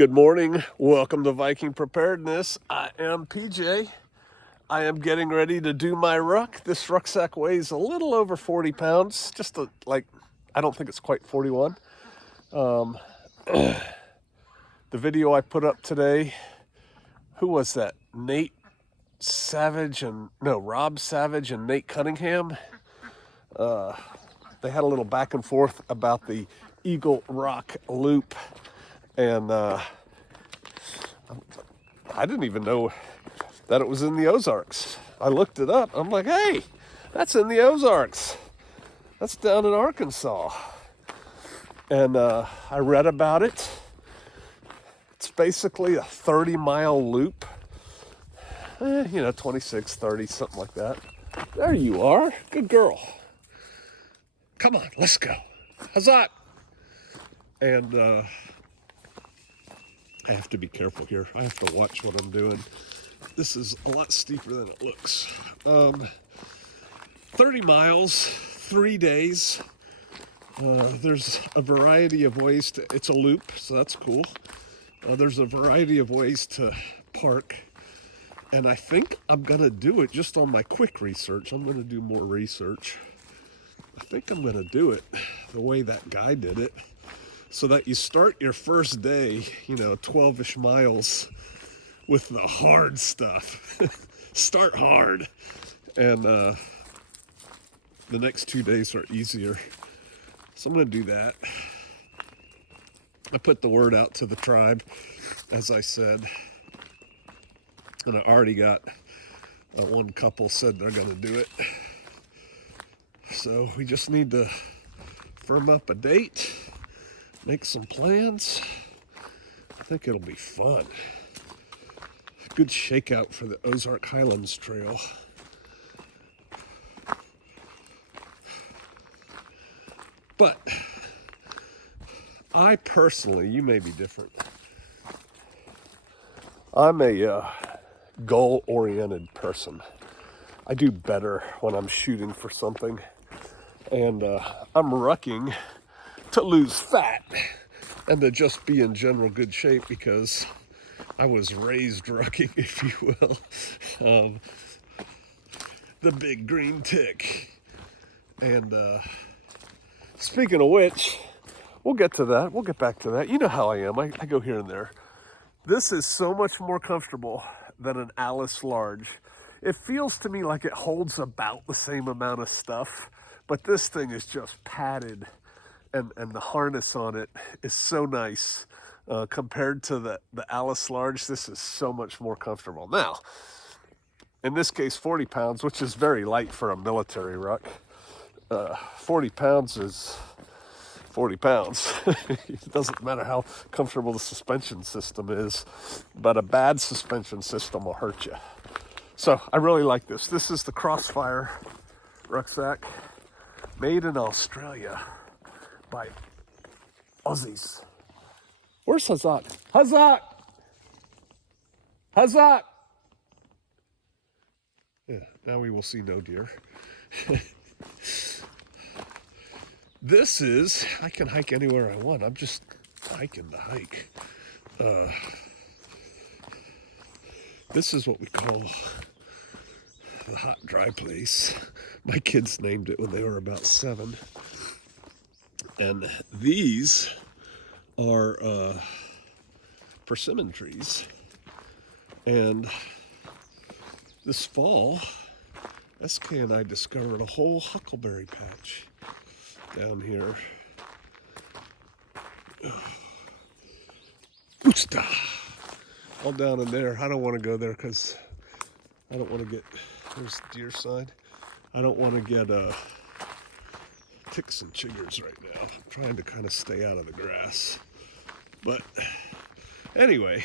Good morning. Welcome to Viking Preparedness. I am PJ. I am getting ready to do my ruck. This rucksack weighs a little over 40 pounds. I don't think it's quite 41. The video I put up today, who was that? Rob Savage and Nate Cunningham. They had a little back and forth about the Eagle Rock Loop. And I didn't even know that it was in the Ozarks. I looked it up. I'm like, hey, that's in the Ozarks. That's down in Arkansas. And I read about it. It's basically a 30-mile loop. 26, 30, something like that. There you are. Good girl. Come on, let's go. Huzzah! And I have to be careful here. I have to watch what I'm doing. This is a lot steeper than it looks. 30 miles, 3 days. There's a variety of ways to, it's a loop, so that's cool. There's a variety of ways to park. And I think I'm gonna do it just on my quick research. I'm gonna do more research. I think I'm gonna do it the way that guy did it, so that you start your first day, 12-ish miles with the hard stuff. Start hard. And the next 2 days are easier. So I'm gonna do that. I put the word out to the tribe, as I said. And I already got one couple said they're gonna do it. So we just need to firm up a date, make some plans. I think it'll be fun. Good shakeout for the Ozark Highlands Trail. But I personally, you may be different. I'm a goal-oriented person. I do better when I'm shooting for something. And I'm rucking to lose fat and to just be in general good shape, because I was raised rucking, if you will. The big green tick. And speaking of which, we'll get to that. We'll get back to that. You know how I am. I go here and there. This is so much more comfortable than an Alice Large. It feels to me like it holds about the same amount of stuff, but this thing is just padded, and the harness on it is so nice. Compared to the Alice Large, this is so much more comfortable. Now, in this case, 40 pounds, which is very light for a military ruck. 40 pounds is 40 pounds. It doesn't matter how comfortable the suspension system is, but a bad suspension system will hurt you. So I really like this. This is the Crossfire rucksack, made in Australia by Aussies. Where's Hazak? Hazak! Hazak! Yeah, now we will see no deer. This is, I can hike anywhere I want. I'm just hiking the hike. This is what we call the hot dry place. My kids named it when they were about 7. And these are persimmon trees. And this fall, SK and I discovered a whole huckleberry patch down here. Boosta! All down in there. I don't want to go there because I don't want to get, there's deer sign. I don't want to get ticks and chiggers right now. I'm trying to kind of stay out of the grass. But anyway,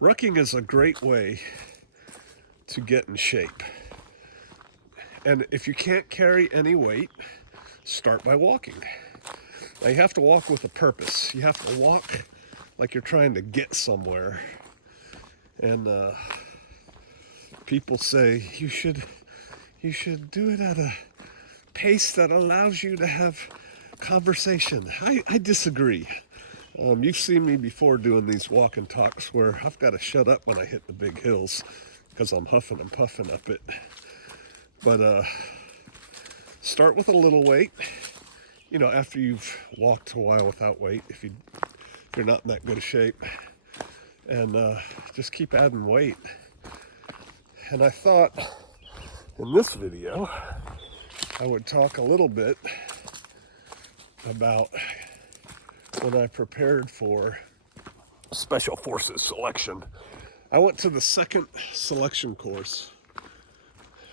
rucking is a great way to get in shape. And if you can't carry any weight, start by walking. Now you have to walk with a purpose. You have to walk like you're trying to get somewhere. And people say you should do it at a pace that allows you to have conversation. I disagree. You've seen me before doing these walk and talks where I've got to shut up when I hit the big hills because I'm huffing and puffing up it. But start with a little weight. You know, after you've walked a while without weight, if you're not in that good a shape, and just keep adding weight. And I thought in this video I would talk a little bit about when I prepared for Special Forces selection. I went to the second selection course,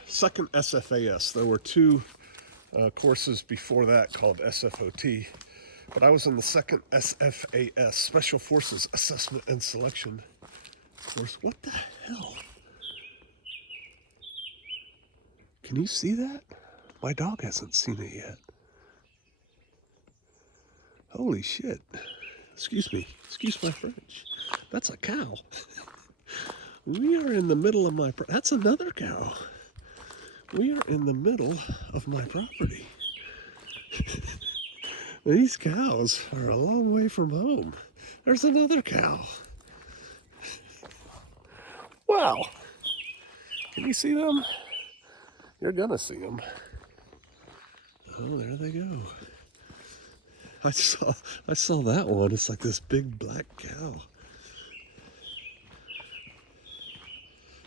second SFAS. There were two courses before that called SFOT, but I was in the second SFAS, Special Forces Assessment and Selection course. What the hell? Can you see that? My dog hasn't seen it yet. Holy shit. Excuse me. Excuse my French. That's a cow. We are in the middle of my... That's another cow. We are in the middle of my property. These cows are a long way from home. There's another cow. Wow. Can you see them? You're gonna see them. Oh, there they go. I saw that one. It's like this big black cow.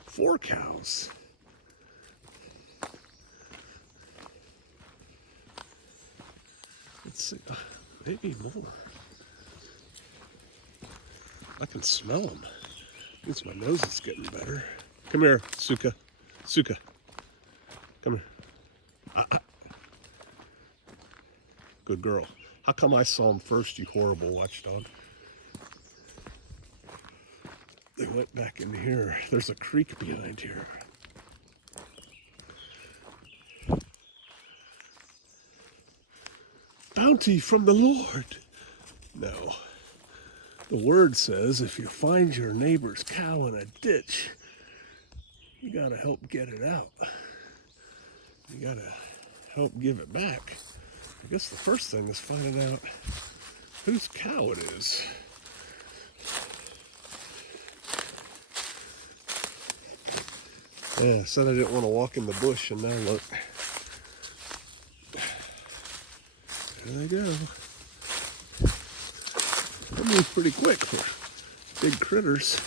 4 cows. Let's see, maybe more. I can smell them. Means my nose is getting better. Come here, Suka. Suka. Come here. Good girl. How come I saw them first, you horrible watchdog? They went back in here. There's a creek behind here. Bounty from the Lord. No. The word says if you find your neighbor's cow in a ditch, you gotta help get it out. You gotta help give it back. I guess the first thing is finding out whose cow it is. Yeah, I said I didn't want to walk in the bush, and now look. There they go. They move pretty quick for big critters.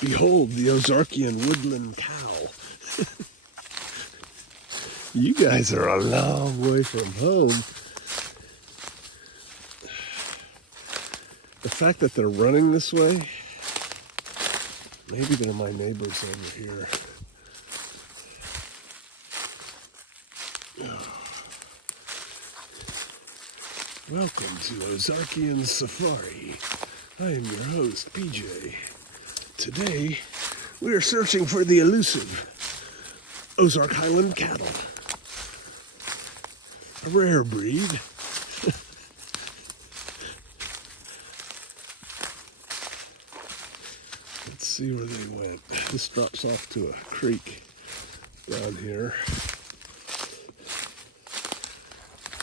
Behold the Ozarkian woodland cow. You guys are a long way from home. The fact that they're running this way, maybe they're my neighbors over here. Welcome to Ozarkian Safari. I am your host, PJ. Today, we are searching for the elusive Ozark Highland cattle. A rare breed. Let's see where they went. This drops off to a creek down here.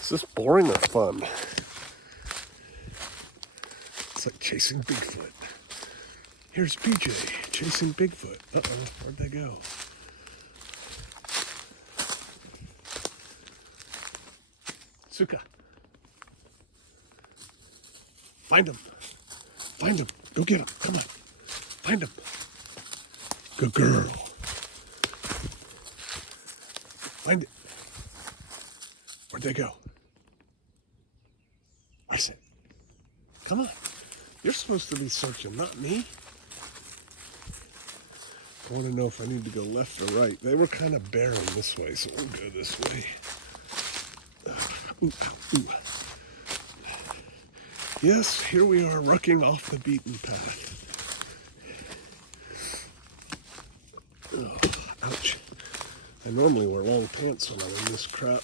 Is this boring or fun? It's like chasing Bigfoot. Here's PJ chasing Bigfoot. Uh-oh, where'd they go? Suka. Find him. Find him. Go get him. Come on. Find him. Good girl. Find it. Where'd they go? I said, come on. You're supposed to be searching, not me. I want to know if I need to go left or right. They were kind of barren this way, so we'll go this way. Ooh, ooh. Yes, here we are, rucking off the beaten path. Oh, ouch. I normally wear long pants when I'm in this crap.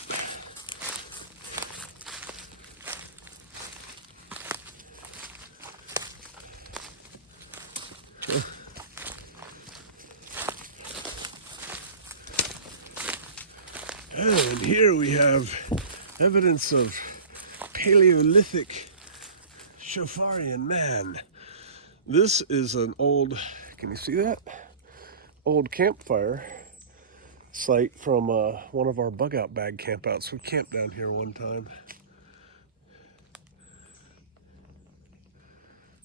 And here we have Evidence of Paleolithic Shofarian man. This is an old, can you see that? Old campfire site from one of our bug out bag campouts. We camped down here one time.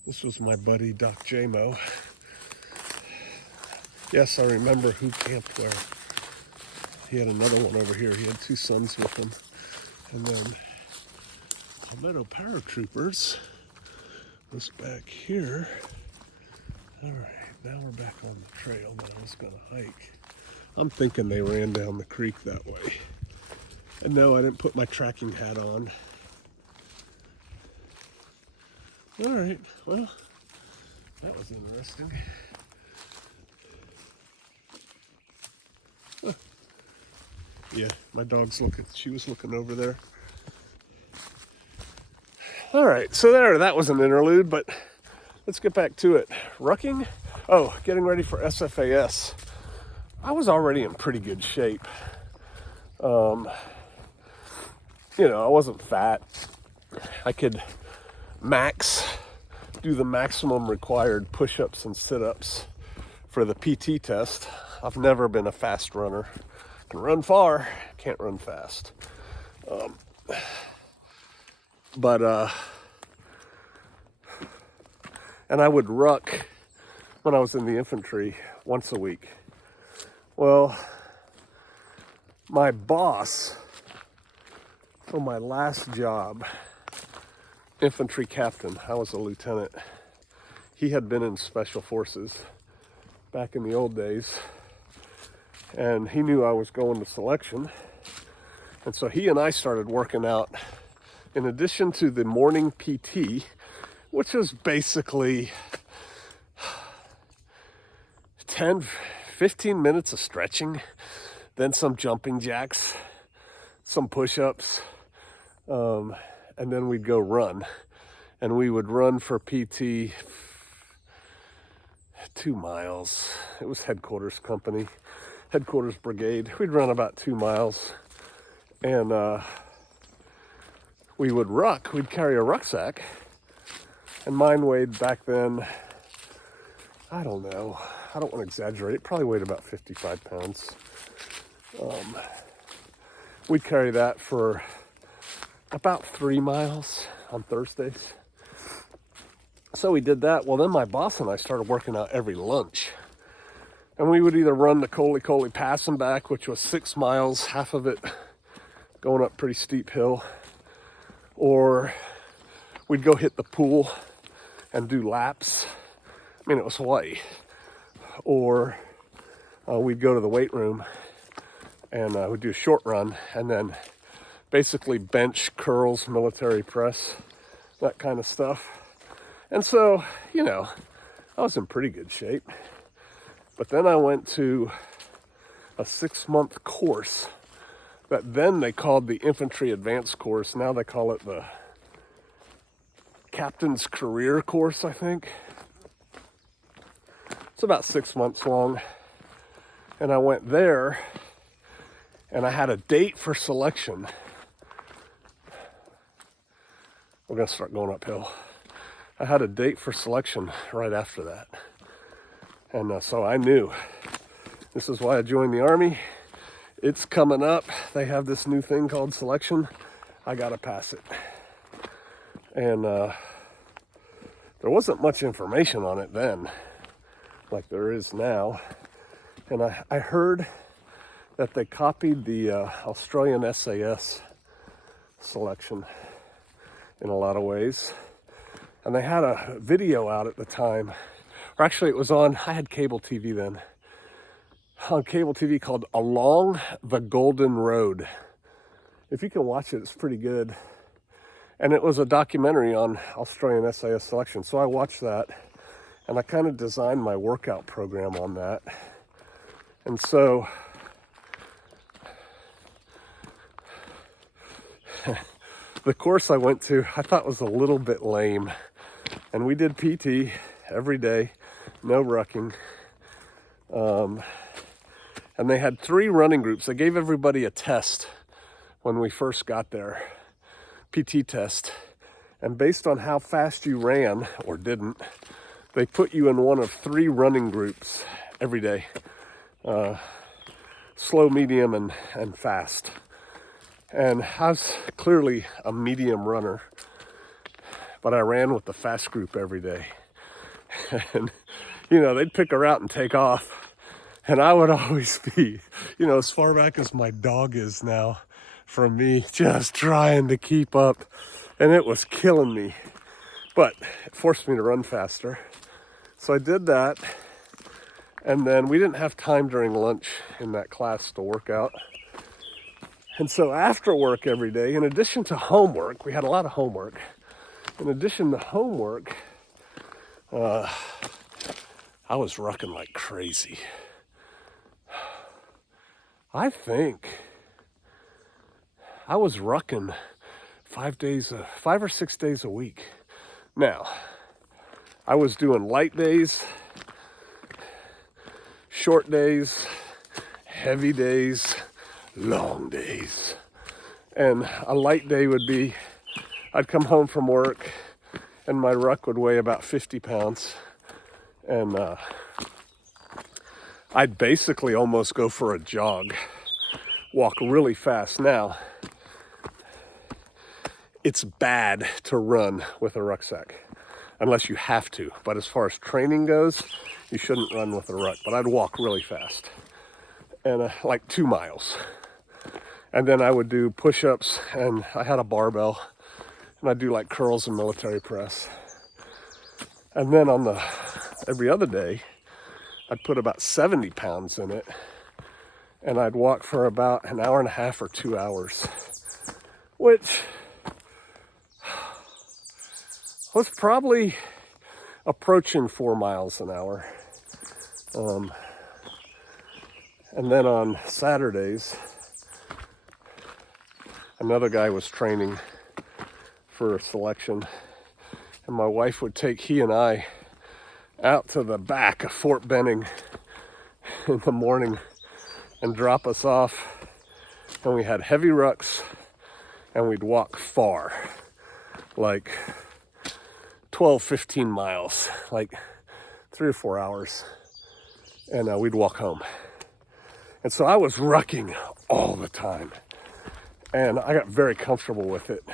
This was my buddy Doc J-Mo. Yes, I remember who camped there. He had another one over here. He had 2 sons with him. And then Palmetto Paratroopers was back here. All right, now we're back on the trail that I was gonna hike. I'm thinking they ran down the creek that way. And no, I didn't put my tracking hat on. All right, well, that was interesting. Huh. Yeah, my dog's looking, she was looking over there. All right, so that was an interlude, but let's get back to it. Rucking? Oh, getting ready for SFAS. I was already in pretty good shape. You know, I wasn't fat. I could do the maximum required push-ups and sit-ups for the PT test. I've never been a fast runner. I can run far, can't run fast. And I would ruck when I was in the infantry once a week. Well, my boss for my last job, infantry captain, I was a lieutenant. He had been in special forces back in the old days, and he knew I was going to selection. And so he and I started working out in addition to the morning PT, which was basically 10-15 minutes of stretching, then some jumping jacks, some push-ups, and then we'd go run. And we would run for PT 2 miles. It was headquarters company, headquarters brigade. We'd run about 2 miles. And we would ruck. We'd carry a rucksack. And mine weighed back then, I don't know. I don't want to exaggerate. It probably weighed about 55 pounds. We'd carry that for about 3 miles on Thursdays. So we did that. Well, then my boss and I started working out every lunch. And we would either run the Coley Pass and back, which was 6 miles, half of it going up pretty steep hill, or we'd go hit the pool and do laps. I mean, it was Hawaii. Or we'd go to the weight room and we'd do a short run and then basically bench, curls, military press, that kind of stuff. And so, you know, I was in pretty good shape. But then I went to a 6-month course that then they called the Infantry Advanced Course. Now they call it the Captain's Career Course, I think. It's about 6 months long. And I went there and I had a date for selection. We're going to start going uphill. I had a date for selection right after that. And so I knew this is why I joined the Army. It's coming up. They have this new thing called selection. I got to pass it. And there wasn't much information on it then, like there is now. And I heard that they copied the Australian SAS selection in a lot of ways. And they had a video out at the time, or actually it was on, I had cable TV then, on cable TV called Along the Golden Road. If you can watch it, it's pretty good. And it was a documentary on Australian SAS selection. So I watched that and I kind of designed my workout program on that. And so the course I went to, I thought was a little bit lame. And we did PT every day, no rucking. And they had 3 running groups. They gave everybody a test when we first got there, PT test. And based on how fast you ran or didn't, they put you in one of 3 running groups every day. Slow, medium, and fast. And I was clearly a medium runner, but I ran with the fast group every day. And, they'd pick her out and take off. And I would always be, as far back as my dog is now from me, just trying to keep up. And it was killing me. But it forced me to run faster. So I did that. And then we didn't have time during lunch in that class to work out. And so after work every day, in addition to homework, we had a lot of homework. In addition to homework, I was rucking like crazy. I think I was rucking 5 or 6 days a week. Now, I was doing light days, short days, heavy days, long days. And a light day would be, I'd come home from work and my ruck would weigh about 50 pounds. And I'd basically almost go for a jog, walk really fast. Now, it's bad to run with a rucksack unless you have to. But as far as training goes, you shouldn't run with a ruck. But I'd walk really fast, and like 2 miles. And then I would do push-ups, and I had a barbell, and I'd do like curls and military press. And then on every other day, I'd put about 70 pounds in it, and I'd walk for about an hour and a half or 2 hours, which was probably approaching 4 miles an hour. And then on Saturdays, another guy was training for a selection, and my wife would take he and I out to the back of Fort Benning in the morning and drop us off. And we had heavy rucks, and we'd walk far, like 12, 15 miles, like 3 or 4 hours, and we'd walk home. And so I was rucking all the time, and I got very comfortable with it.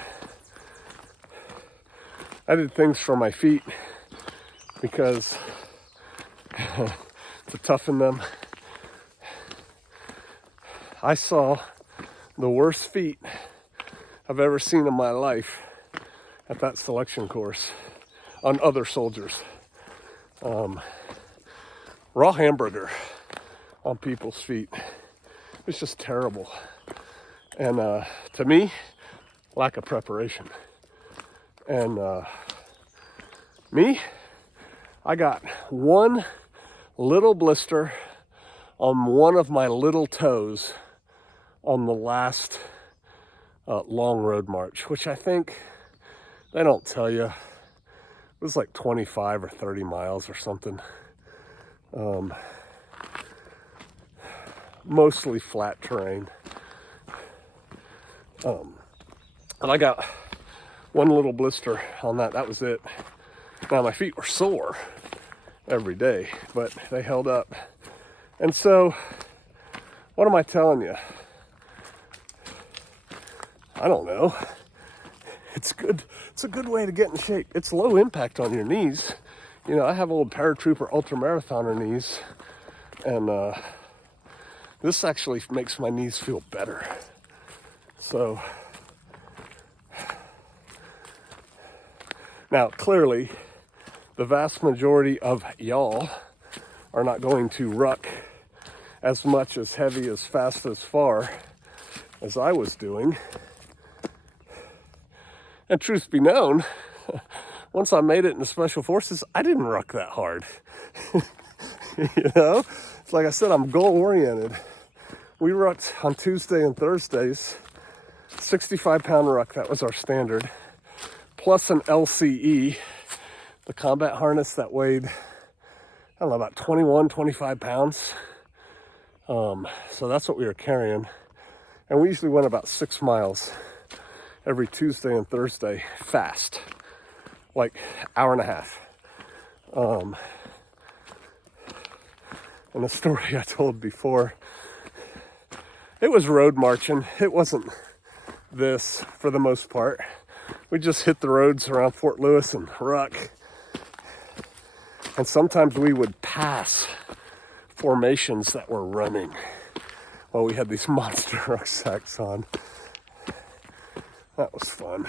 I did things for my feet because to toughen them. I saw the worst feet I've ever seen in my life at that selection course on other soldiers. Raw hamburger on people's feet. It's just terrible. And to me, lack of preparation. And I got one little blister on one of my little toes on the last long road march, which I think they don't tell you. It was like 25 or 30 miles or something. Mostly flat terrain. And I got one little blister on that. That was it. Now my feet were sore every day, but they held up. And so, what am I telling you? I don't know. It's good. It's a good way to get in shape. It's low impact on your knees. I have old paratrooper ultramarathoner knees, and this actually makes my knees feel better. So, now clearly, the vast majority of y'all are not going to ruck as much, as heavy, as fast, as far as I was doing. And truth be known, once I made it in the Special Forces, I didn't ruck that hard. It's like I said, I'm goal-oriented. We rucked on Tuesday and Thursdays, 65-pound ruck, that was our standard, plus an LCE, the combat harness that weighed, about 21, 25 pounds. So that's what we were carrying. And we usually went about 6 miles every Tuesday and Thursday fast, like hour and a half. And the story I told before, it was road marching. It wasn't this for the most part. We just hit the roads around Fort Lewis and Ruck. And sometimes we would pass formations that were running while we had these monster rucksacks on. That was fun.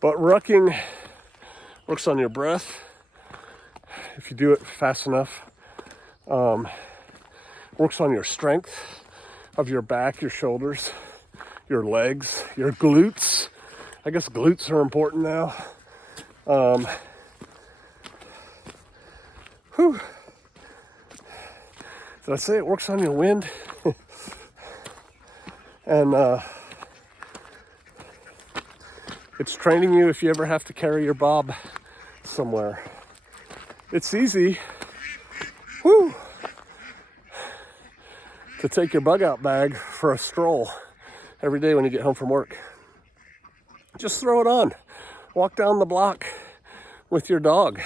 But rucking works on your breath. If you do it fast enough, works on your strength of your back, your shoulders, your legs, your glutes. I guess glutes are important now. Did I say it works on your wind? And it's training you if you ever have to carry your bob somewhere. It's easy, to take your bug out bag for a stroll every day when you get home from work. Just throw it on. Walk down the block with your dog.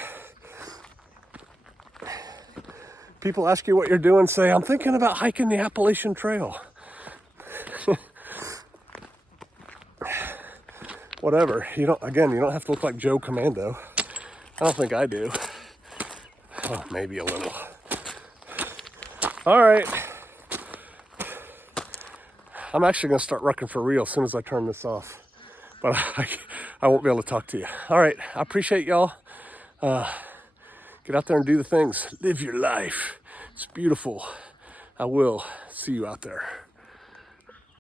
People ask you what you're doing, say, I'm thinking about hiking the Appalachian Trail. Whatever. You don't have to look like Joe Commando. I don't think I do. Oh, maybe a little. All right. I'm actually going to start rucking for real as soon as I turn this off. But I won't be able to talk to you. All right. I appreciate y'all. Get out there and do the things. Live your life. It's beautiful. I will see you out there.